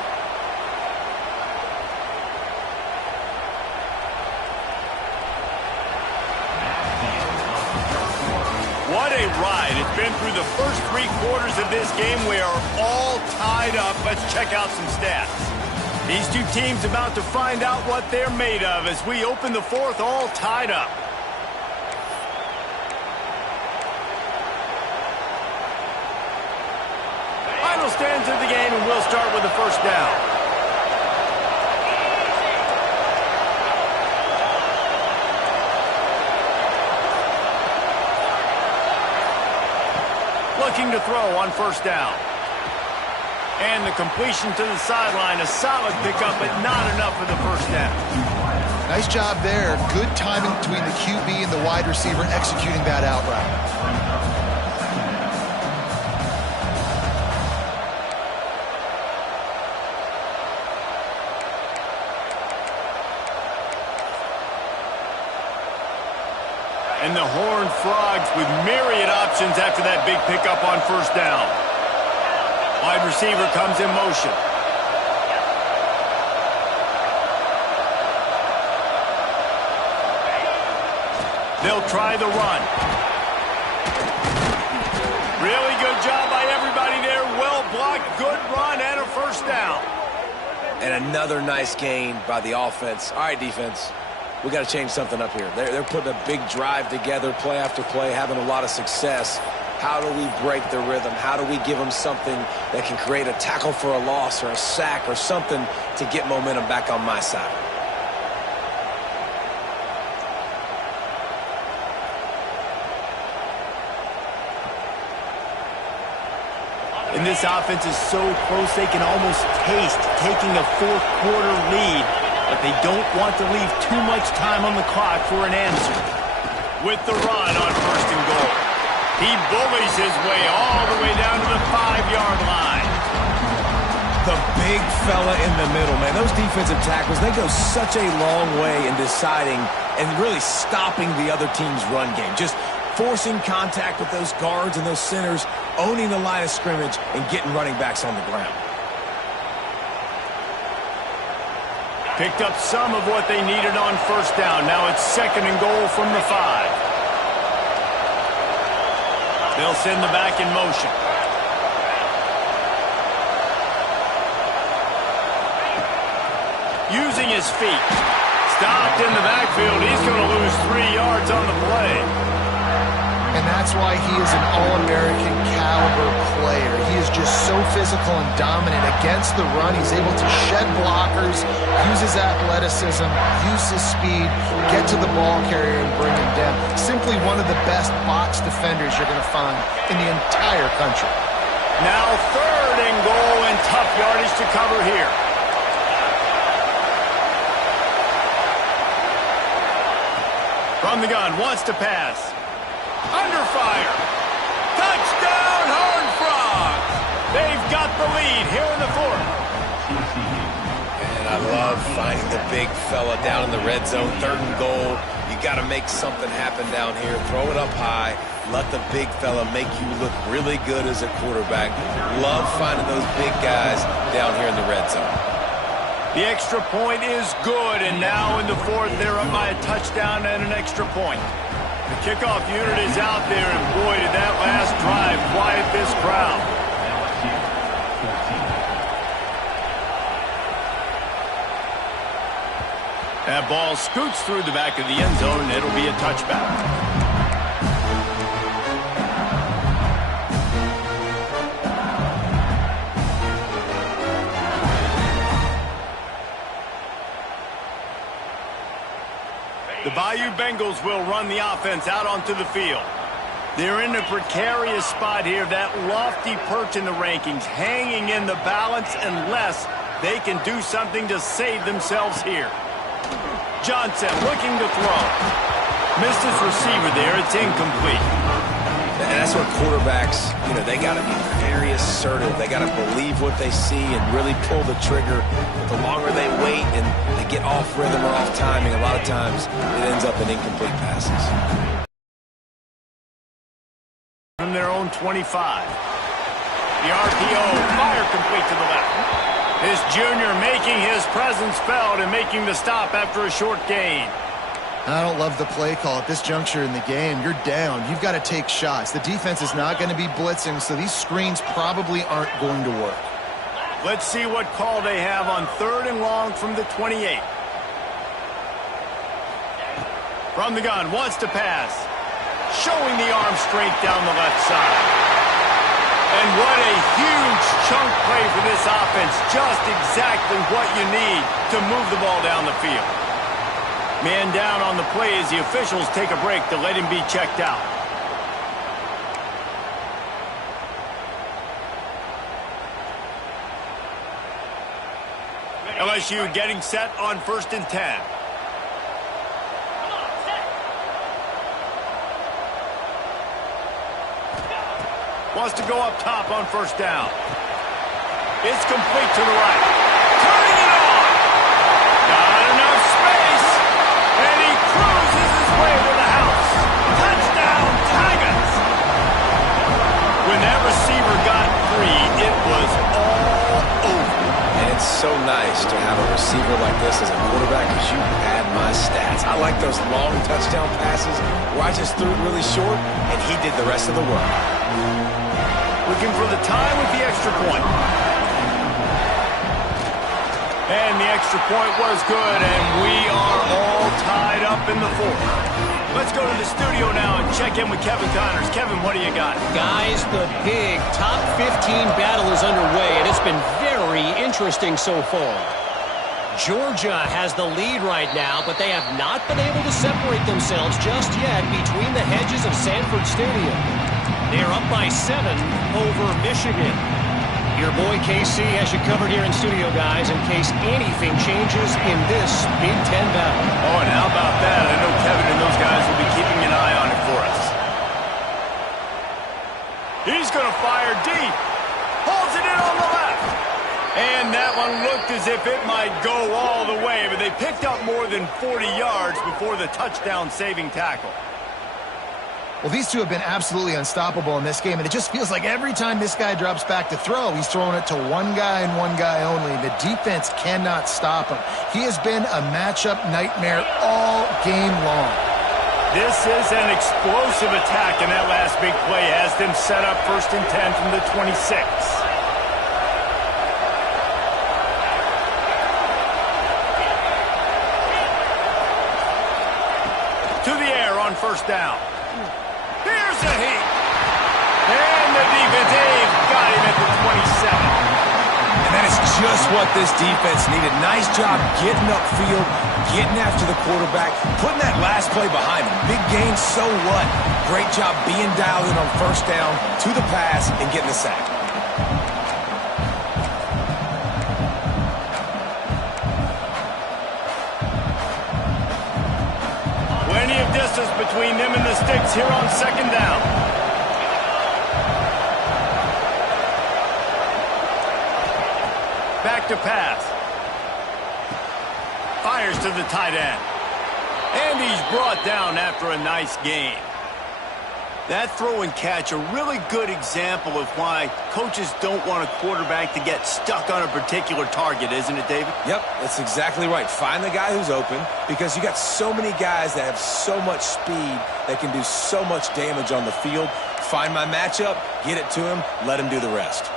What a ride. It's been through the first 3 quarters of this game. We are all tied up. Let's check out some stats. These two teams about to find out what they're made of as we open the 4th all tied up. Final stands of the game, and we'll start with the first down. Looking to throw on first down. And the completion to the sideline. A solid pickup, but not enough for the first down. Nice job there. Good timing between the QB and the wide receiver executing that out route. And the Horned Frogs with myriad options after that big pickup on first down. Wide receiver comes in motion. They'll try the run. Really good job by everybody there. Well blocked, good run, and a first down. And another nice gain by the offense. All right, defense. We got to change something up here. They're putting a big drive together, play after play, having a lot of success. How do we break the rhythm? How do we give them something that can create a tackle for a loss or a sack or something to get momentum back on my side? And this offense is so close they can almost taste taking a 4th quarter lead. But they don't want to leave too much time on the clock for an answer. With the run on 1st and goal. He bullies his way all the way down to the 5-yard line. The big fella in the middle, man. Those defensive tackles, they go such a long way in deciding and really stopping the other team's run game. Just forcing contact with those guards and those centers, owning the line of scrimmage, and getting running backs on the ground. Picked up some of what they needed on first down. Now it's 2nd and goal from the 5. They'll send the back in motion. Using his feet. Stopped in the backfield. He's going to lose 3 yards on the play. And that's why he is an All-American caliber player. He is just so physical and dominant against the run. He's able to shed blockers, use his athleticism, use his speed, get to the ball carrier and bring him down. Simply one of the best box defenders you're going to find in the entire country. Now 3rd and goal and tough yardage to cover here. From the gun, wants to pass. Under fire. Touchdown, Horned Frogs. They've got the lead here in the 4th. And I love finding the big fella down in the red zone. 3rd and goal. You got to make something happen down here. Throw it up high. Let the big fella make you look really good as a quarterback. Love finding those big guys down here in the red zone. The extra point is good, and now in the 4th, they're up by a touchdown and an extra point. The kickoff unit is out there, and boy, did that last drive quiet this crowd. That ball scoots through the back of the end zone, and it'll be a touchback. The Bayou Bengals will run the offense out onto the field. They're in a precarious spot here, that lofty perch in the rankings, hanging in the balance unless they can do something to save themselves here. Johnson looking to throw. Missed his receiver there. It's incomplete. And that's what quarterbacks, they got to be very assertive. They got to believe what they see and really pull the trigger. But the longer they wait and they get off rhythm or off timing, a lot of times it ends up in incomplete passes. From their own 25. The RPO, fire complete to the left. This junior making his presence felt and making the stop after a short gain. I don't love the play call at this juncture in the game. You're down. You've got to take shots. The defense is not going to be blitzing, so these screens probably aren't going to work. Let's see what call they have on 3rd and long from the 28. From the gun, wants to pass. Showing the arm strength down the left side. And what a huge chunk play for this offense. Just exactly what you need to move the ball down the field. Man down on the play as the officials take a break to let him be checked out. LSU getting set on 1st and 10. Wants to go up top on 1st down. It's complete to the right. Turning it on. Got enough space. And he cruises his way to the house. Touchdown, Tigers. When that receiver got free, it was all over. And it's so nice to have a receiver like this as a quarterback because you add my stats. I like those long touchdown passes where I just threw it really short and he did the rest of the work. Looking for the time with the extra point. And the extra point was good, and we are all tied up in the 4th. Let's go to the studio now and check in with Kevin Connors. Kevin, what do you got? Guys, the big top 15 battle is underway, and it's been very interesting so far. Georgia has the lead right now, but they have not been able to separate themselves just yet between the hedges of Sanford Stadium. They're up by 7 over Michigan. Your boy KC has you covered here in studio, guys, in case anything changes in this Big Ten battle. Oh, and how about that? I know Kevin and those guys will be keeping an eye on it for us. He's going to fire deep. Holds it in on the left. And that one looked as if it might go all the way, but they picked up more than 40 yards before the touchdown-saving tackle. Well, these two have been absolutely unstoppable in this game, and it just feels like every time this guy drops back to throw, he's throwing it to one guy and one guy only. The defense cannot stop him. He has been a matchup nightmare all game long. This is an explosive attack, and that last big play has them set up 1st and 10 from the 26. To the air on 1st down. Here's a heat. And the defense, they've got him at the 27. And that is just what this defense needed. Nice job getting upfield, getting after the quarterback, putting that last play behind him. Big gain, so what? Great job being dialed in on 1st down, to the pass, and getting the sack. Plenty of distance between them and the sticks here on 2nd down. Back to pass. Fires to the tight end. And he's brought down after a nice gain. That throw and catch, a really good example of why coaches don't want a quarterback to get stuck on a particular target, isn't it, David? Yep, that's exactly right. Find the guy who's open, because you got so many guys that have so much speed that can do so much damage on the field. Find my matchup, get it to him, let him do the rest.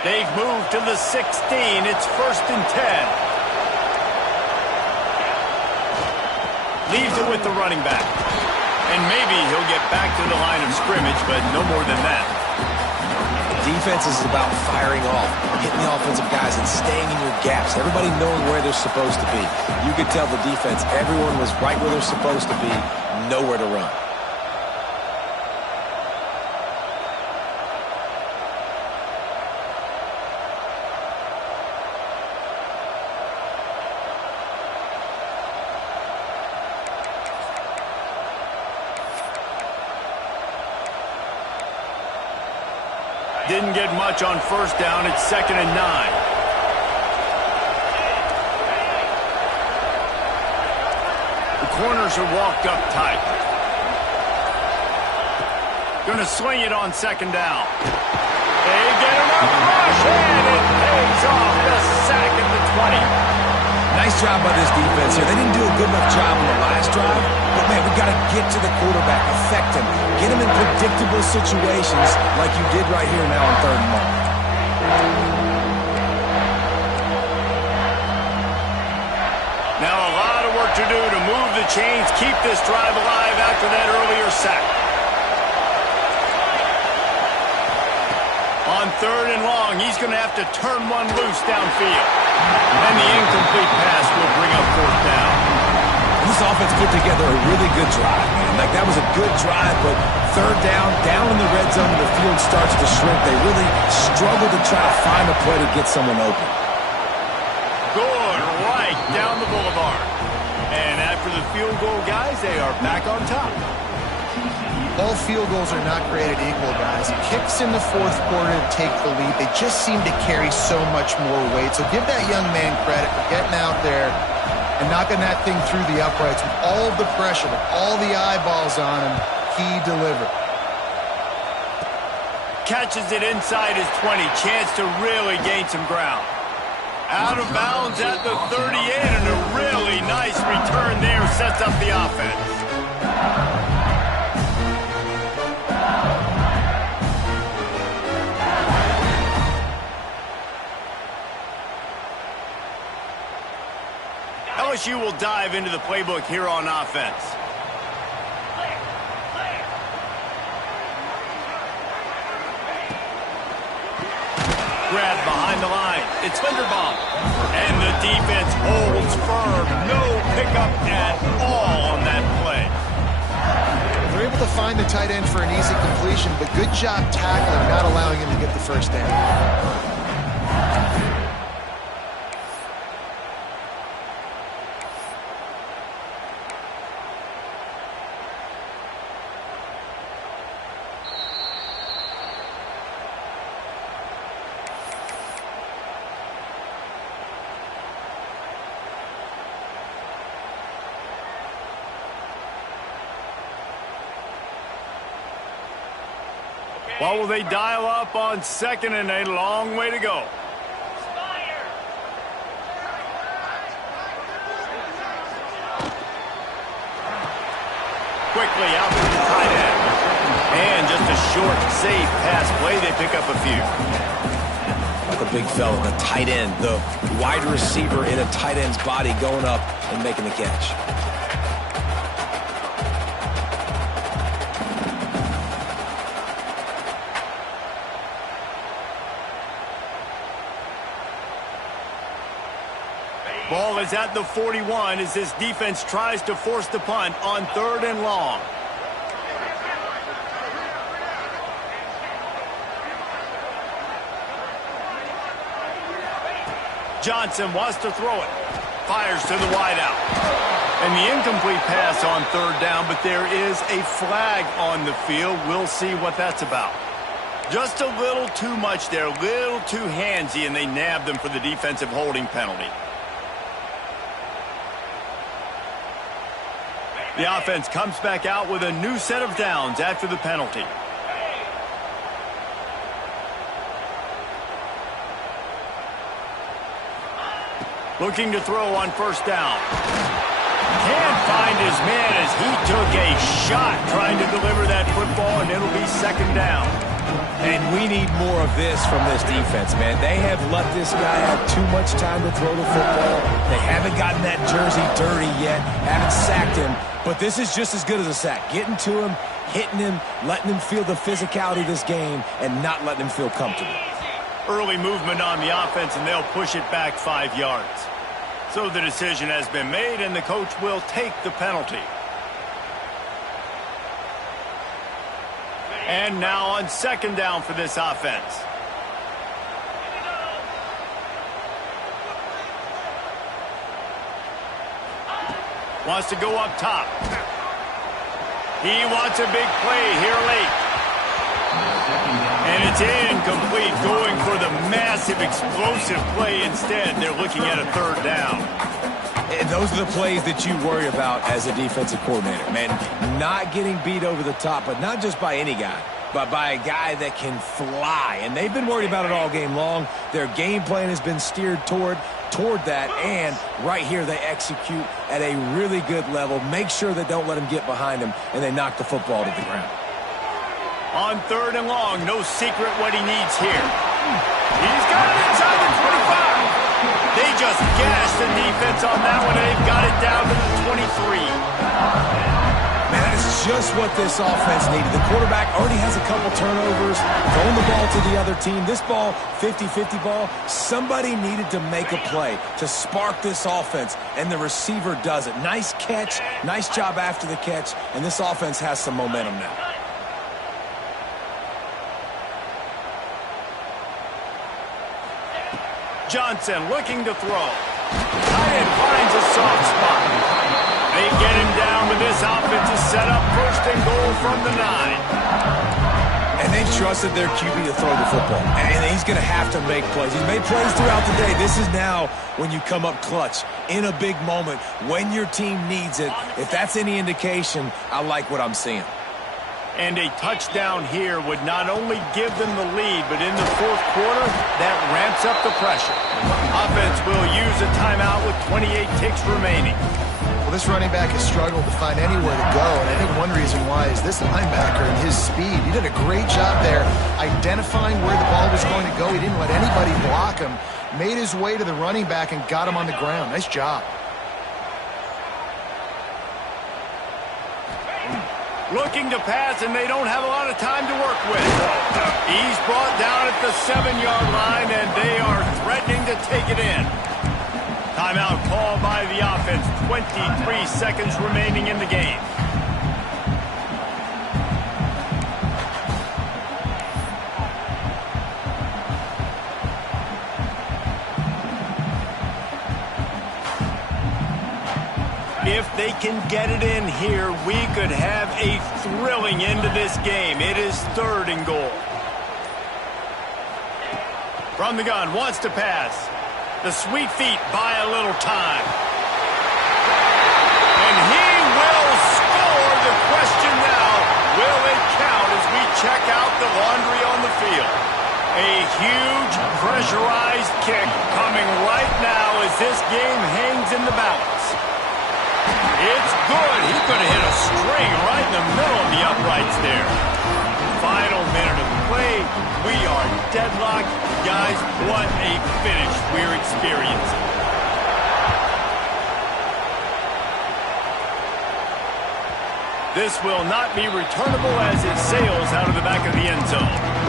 They've moved to the 16. It's 1st and 10. Leaves it with the running back. And maybe he'll get back to the line of scrimmage, but no more than that. Defense is about firing off, hitting the offensive guys, and staying in your gaps. Everybody knowing where they're supposed to be. You could tell the defense, everyone was right where they're supposed to be, nowhere to run. Didn't get much on 1st down. It's 2nd and 9. The corners are walked up tight. Going to sling it on 2nd down. They get enough rush, and it pays off. The sack at the 20. Nice job by this defense here. They didn't do a good enough job on the last drive, but, man, we got to get to the quarterback, affect him, get him in predictable situations like you did right here now on 3rd and long. Now a lot of work to do to move the chains, keep this drive alive after that earlier sack. On 3rd and long, he's going to have to turn one loose downfield. And the incomplete pass will bring up 4th down. This offense put together a really good drive, man. Like, that was a good drive, but 3rd down in the red zone, the field starts to shrink. They really struggle to try to find a play to get someone open. Good, right down the boulevard. And after the field goal, guys, they are back on top. All field goals are not created equal, guys. Kicks in the 4th quarter to take the lead. They just seem to carry so much more weight. So give that young man credit for getting out there and knocking that thing through the uprights with all of the pressure, with all the eyeballs on him. He delivered. Catches it inside his 20. Chance to really gain some ground. Out of bounds at the 38, and a really nice return there sets up the offense. LSU will dive into the playbook here on offense. Grab behind the line. It's Linderbaum. And the defense holds firm. No pickup at all on that play. They're able to find the tight end for an easy completion, but good job tackling, not allowing him to get the 1st down. What will they dial up on second and a long way to go? Quickly out to the tight end. And just a short, safe pass play. They pick up a few. Like a big fella, the tight end, the wide receiver in a tight end's body going up and making the catch. Ball is at the 41 as this defense tries to force the punt on 3rd and long. Johnson wants to throw it. Fires to the wideout. And the incomplete pass on 3rd down, but there is a flag on the field. We'll see what that's about. Just a little too much there, a little too handsy, and they nabbed them for the defensive holding penalty. The offense comes back out with a new set of downs after the penalty. Looking to throw on 1st down. Can't find his man as he took a shot trying to deliver that football, and it'll be 2nd down. And we need more of this from this defense, man. They have let this guy have too much time to throw the football. They haven't gotten that jersey dirty yet, haven't sacked him. But this is just as good as a sack. Getting to him, hitting him, letting him feel the physicality of this game, and not letting him feel comfortable. Early movement on the offense, and they'll push it back 5 yards. So the decision has been made, and the coach will take the penalty. And now on 2nd down for this offense. Wants to go up top. He wants a big play here late. And it's incomplete, going for the massive explosive play instead. They're looking at a 3rd down. And those are the plays that you worry about as a defensive coordinator, man. Not getting beat over the top, but not just by any guy, but by a guy that can fly. And they've been worried about it all game long. Their game plan has been steered toward that, and right here they execute at a really good level. Make sure they don't let him get behind him, and they knock the football to the ground. On 3rd and long, no secret what he needs here. He's got it inside the 25. They just gashed the defense on that one, and they've got it down to the 23. Man, that is just what this offense needed. The quarterback already has a couple turnovers, throwing the ball to the other team. This ball, 50-50 ball, somebody needed to make a play to spark this offense, and the receiver does it. Nice catch, nice job after the catch, and this offense has some momentum now. Johnson looking to throw. Tight end finds a soft spot. They get him down, but this offense is set up 1st and goal from the 9. And they've trusted their QB to throw the football. And he's going to have to make plays. He's made plays throughout the day. This is now when you come up clutch in a big moment when your team needs it. If that's any indication, I like what I'm seeing. And a touchdown here would not only give them the lead, but in the 4th quarter, that ramps up the pressure. Offense will use a timeout with 28 ticks remaining. Well, this running back has struggled to find anywhere to go, and I think one reason why is this linebacker and his speed. He did a great job there identifying where the ball was going to go. He didn't let anybody block him. Made his way to the running back and got him on the ground. Nice job. Looking to pass, and they don't have a lot of time to work with. He's brought down at the 7-yard line, and they are threatening to take it in. Timeout called by the offense. 23 seconds remaining in the game. If they can get it in here, we could have a thrilling end to this game. It is 3rd and goal. From the gun, wants to pass. The sweet feet buy a little time. And he will score. The question now, will it count as we check out the laundry on the field. A huge pressurized kick coming right now as this game hangs in the balance. It's good. He could have hit a string right in the middle of the uprights there. Final minute of play. We are deadlocked. Guys, what a finish we're experiencing. This will not be returnable as it sails out of the back of the end zone.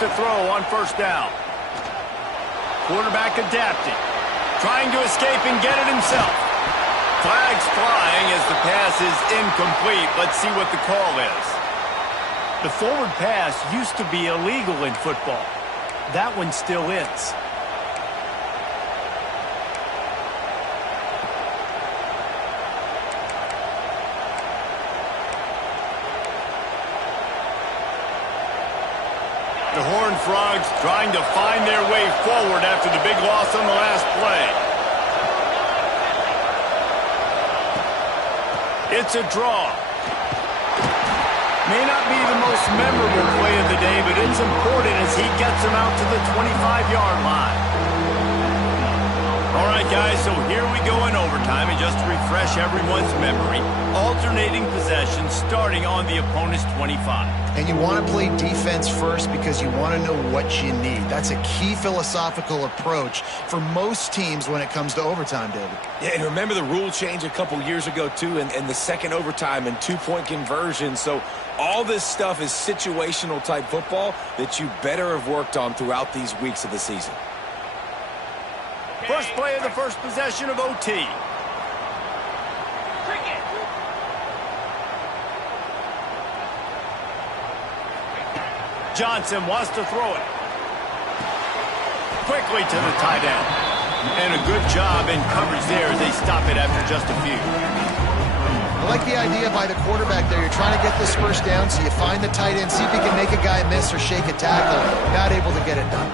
To throw on first down. Quarterback adapting. Trying to escape and get it himself. Flags flying as the pass is incomplete. Let's see what the call is. The forward pass used to be illegal in football. That one still is. The Horned Frogs trying to find their way forward after the big loss on the last play. It's a draw. May not be the most memorable play of the day, but it's important as he gets him out to the 25-yard line. All right, guys, so here we go in overtime, and just to refresh everyone's memory, alternating possession starting on the opponent's 25. And you want to play defense first because you want to know what you need. That's a key philosophical approach for most teams when it comes to overtime, David. Yeah, and remember the rule change a couple years ago, too, and the second overtime and two-point conversion. So all this stuff is situational type football that you better have worked on throughout these weeks of the season. First play of the first possession of OT. Johnson wants to throw it. Quickly to the tight end. And a good job in coverage there as they stop it after just a few. I like the idea by the quarterback there. You're trying to get this first down, so you find the tight end, see if he can make a guy miss or shake a tackle. Not able to get it done.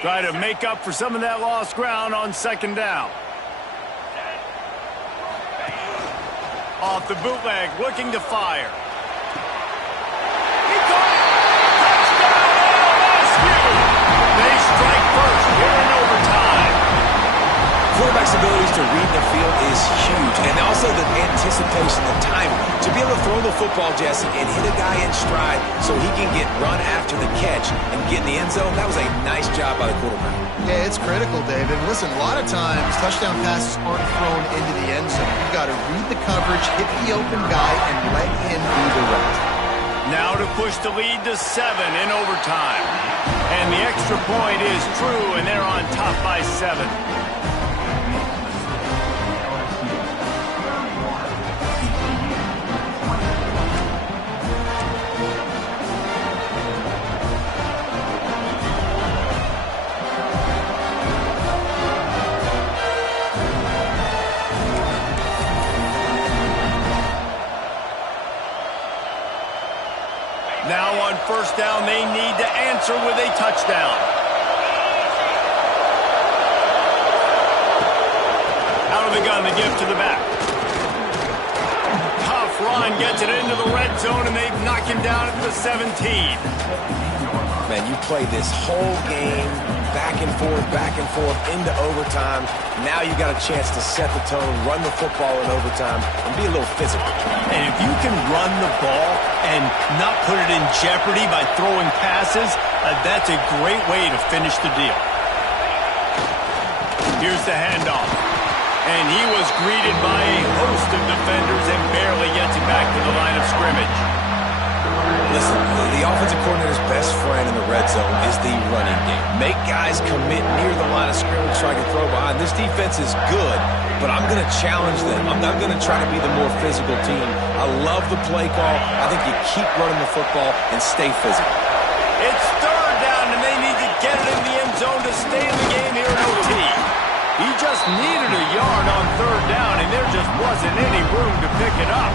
Try to make up for some of that lost ground on second down. Off the bootleg, looking to fire. He caught it! Touchdown, LSU! They strike first here in overtime. Quarterback's abilities to read the field is huge, and also the anticipation, the timing. To be able to throw the football, Jesse, and hit a guy in stride so he can get run after the catch and get in the end zone, that was a nice job by the quarterback. Yeah, it's critical, David. Listen, a lot of times touchdown passes aren't thrown into the end zone. You've got to read the coverage, hit the open guy, and let him do the rest. Now to push the lead to 7 in overtime. And the extra point is true, and they're on top by 7. Now on first down, they need to answer with a touchdown. Out of the gun, the give to the back. Tough run gets it into the red zone, and they knock him down at the 17. Man, you play this whole game back and forth into overtime. Now you got a chance to set the tone, run the football in overtime, and be a little physical. And if you can run the ball and not put it in jeopardy by throwing passes, that's a great way to finish the deal. Here's the handoff. And he was greeted by a host of defenders and barely gets it back to the line of scrimmage. Listen, the offensive coordinator's best friend in the red zone is the running game. Make guys commit near the line of scrimmage so I can throw behind. This defense is good, but I'm going to challenge them. I'm going to try to be the more physical team. I love the play call. I think you keep running the football and stay physical. It's third down, and they need to get it in the end zone to stay in the game here in OT. He just needed a yard on third down, and there just wasn't any room to pick it up.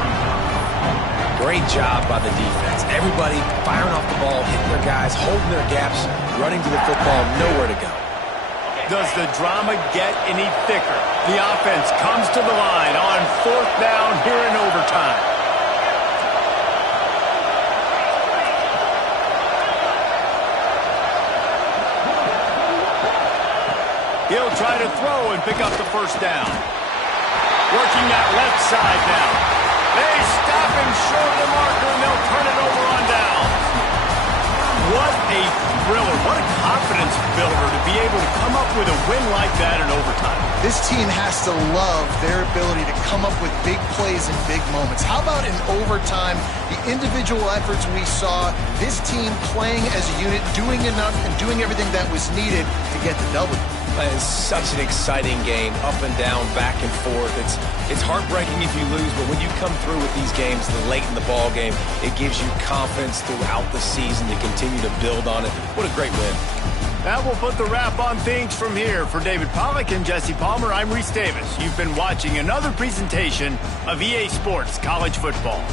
Great job by the defense. Everybody firing off the ball, hitting their guys, holding their gaps, running to the football, nowhere to go. Does the drama get any thicker? The offense comes to the line on fourth down here in overtime. He'll try to throw and pick up the first down. Working that left side now. They stop him short of the marker, and they'll turn it over on down. What a thriller. What a confidence builder to be able to come up with a win like that in overtime. This team has to love their ability to come up with big plays in big moments. How about in overtime, the individual efforts we saw, this team playing as a unit, doing enough and doing everything that was needed to get the W. It's such an exciting game, up and down, back and forth. It's heartbreaking if you lose, but when you come through with these games late in the ball game, it gives you confidence throughout the season to continue to build on it. What a great win. That will put the wrap on things from here. For David Pollack and Jesse Palmer, I'm Reese Davis. You've been watching another presentation of EA Sports College Football.